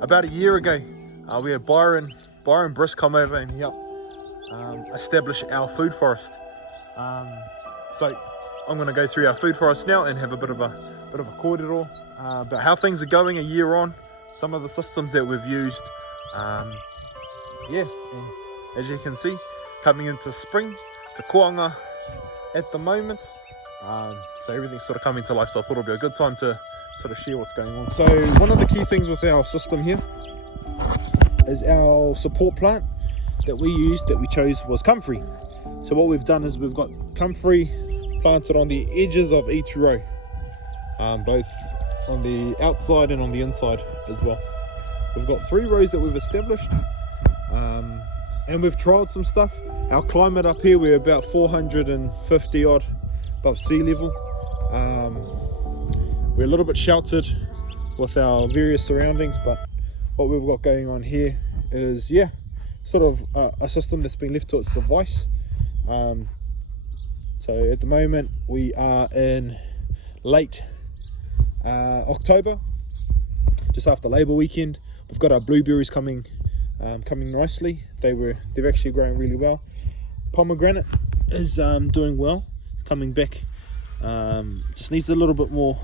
about a year ago, we had Byron Briss come over and help establish our food forest. So I'm going to go through our food forest now and have a bit of a kōrero about how things are going a year on, some of the systems that we've used. Yeah, and as you can see, coming into spring, to koanga at the moment. So everything's sort of coming to life, so I thought it'd be a good time to sort of share what's going on. So one of the key things with our system here is our support plant that we chose was comfrey. So what we've done is we've got comfrey planted on the edges of each row, both on the outside and on the inside as well. We've got 3 rows that we've established, and we've trialed some stuff. Our climate up here, we're about 450 odd above sea level. We're a little bit sheltered with our various surroundings, but what we've got going on here is, yeah, sort of a system that's been left to its device. So at the moment we are in late October, just after Labour weekend. We've got our blueberries coming nicely. They've actually grown really well. Pomegranate is doing well, coming back. Just needs a little bit more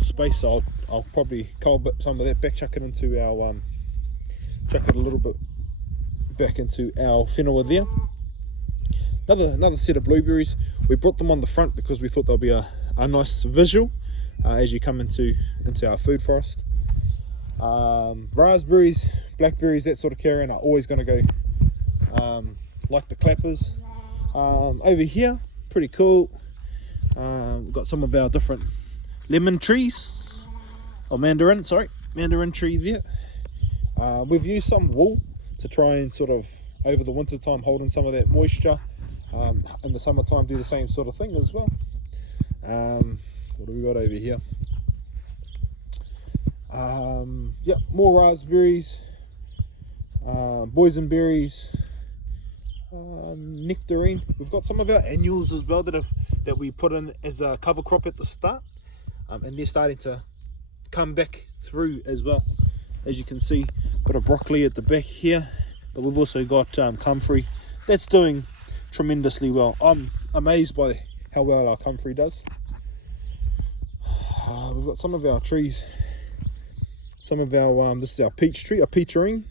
space. So I'll probably cold bit some of that back, chuck it into our chuck it a little bit back into our whenua there. Another set of blueberries. We brought them on the front because we thought they'll be a nice visual as you come into our food forest. Raspberries, blackberries, that sort of carrion are always going to go like the clappers. Over here, pretty cool. We've got some of our different lemon trees, or mandarin tree there. We've used some wool to try and sort of, over the winter time, hold in some of that moisture. In the summertime, do the same sort of thing as well. What do we got over here? Yeah, more raspberries, boysenberries, nectarine. We've got some of our annuals as well that we put in as a cover crop at the start, and they're starting to come back through as well. As you can see, a bit of broccoli at the back here, but we've also got comfrey that's doing tremendously well. I'm amazed by how well our comfrey does. We've got some of our trees, some of our this is our peach tree, a peacherine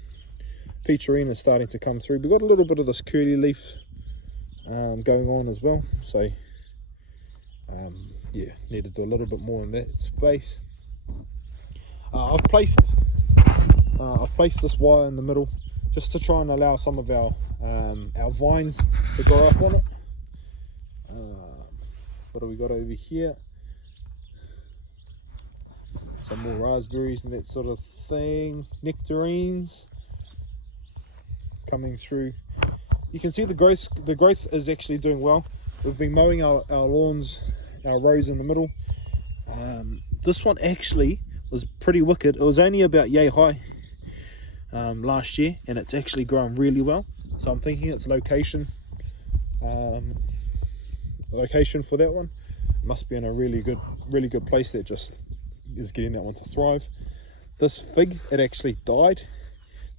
is starting to come through. We've got a little bit of this curly leaf going on as well, so yeah, need to do a little bit more in that space. I've placed this wire in the middle just to try and allow some of our vines to grow up on it. What do we got over here? Some more raspberries and that sort of thing. Nectarines coming through. You can see the growth is actually doing well. We've been mowing our lawns, our rows in the middle. This one actually was pretty wicked. It was only about yay high last year, and it's actually grown really well. So I'm thinking it's location for that one. It must be in a really good place that just is getting that one to thrive. This fig, it actually died,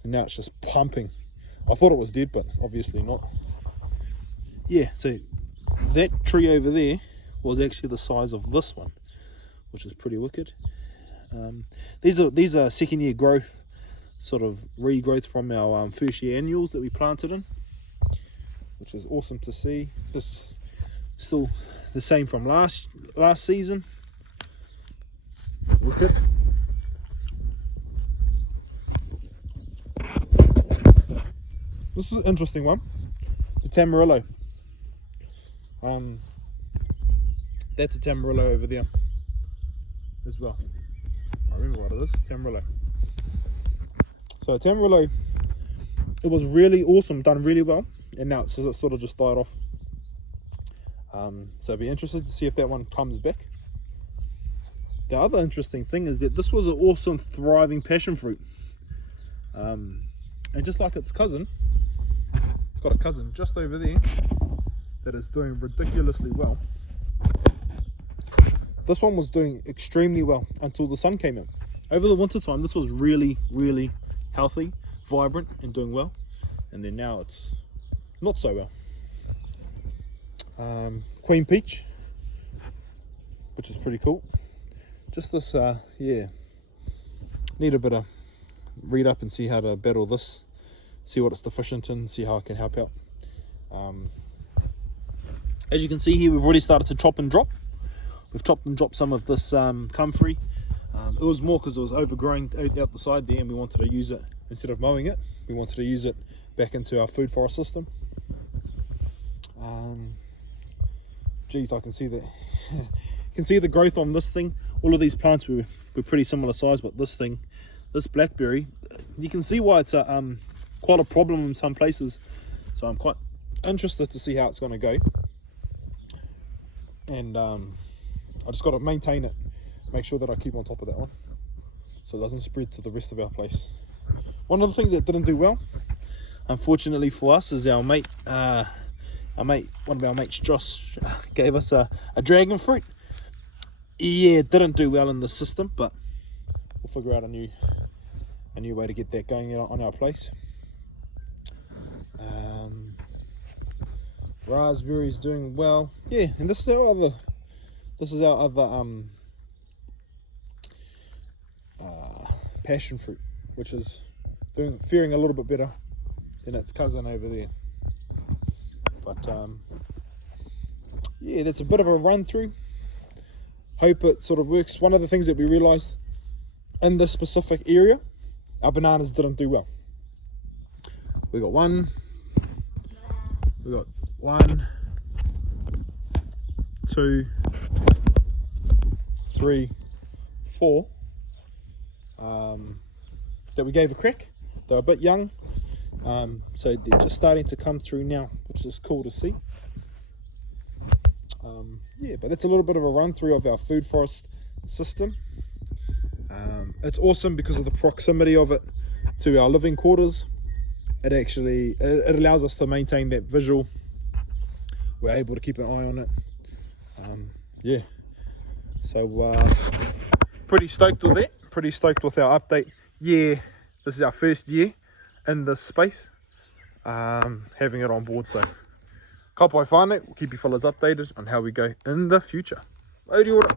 and now it's just pumping. I thought it was dead, but obviously not. Yeah, so that tree over there was actually the size of this one, which is pretty wicked. These are second year growth, sort of regrowth from our first year annuals that we planted in, which is awesome to see. This still the same from last season. Wicked. This is an interesting one, the Tamarillo. That's a Tamarillo over there as well. I remember what it is, Tamarillo. So Tamarillo, it was really awesome, done really well, and now it's sort of just died off. So I'd be interested to see if that one comes back. The other interesting thing is that this was an awesome thriving passion fruit, and just like its cousin, it's got a cousin just over there that is doing ridiculously well. This one was doing extremely well until the sun came in. over the winter time, this was really, really healthy, vibrant, and doing well. And then now it's not so well. Queen Peach, which is pretty cool. Just this, yeah, need a bit of read up and see how to battle this, see what it's deficient in, see how I can help out. As you can see here, we've already started to chop and drop. We've chopped and dropped some of this comfrey. It was more because it was overgrowing out the side there, and we wanted to use it, instead of mowing it, we wanted to use it back into our food forest system. Geez, I can see that. You can see the growth on this thing. All of these plants were pretty similar size, but this thing, this blackberry, you can see why it's quite a problem in some places. So I'm quite interested to see how it's going to go. And I just got to maintain it, make sure that I keep on top of that one, so it doesn't spread to the rest of our place. One of the things that didn't do well, unfortunately for us, is our mate, one of our mates, Josh, gave us a dragon fruit. Yeah, it didn't do well in the system, but we'll figure out a new way to get that going on our place. Raspberries doing well. Yeah, and this is our other passion fruit, which is faring a little bit better than its cousin over there. But yeah, that's a bit of a run through. Hope it sort of works. One of the things that we realized in this specific area, our bananas didn't do well. We got one, 2, 3, 4 that we gave a crack. They're a bit young, so they're just starting to come through now, which is cool to see. Yeah, but that's a little bit of a run through of our food forest system. It's awesome because of the proximity of it to our living quarters. It allows us to maintain that visual. We're able to keep an eye on it. Yeah, so pretty stoked with that, pretty stoked with our update. Yeah, this is our first year in this space, having it on board, so ka pai whānau, we'll keep you fellas updated on how we go in the future. Auri ora.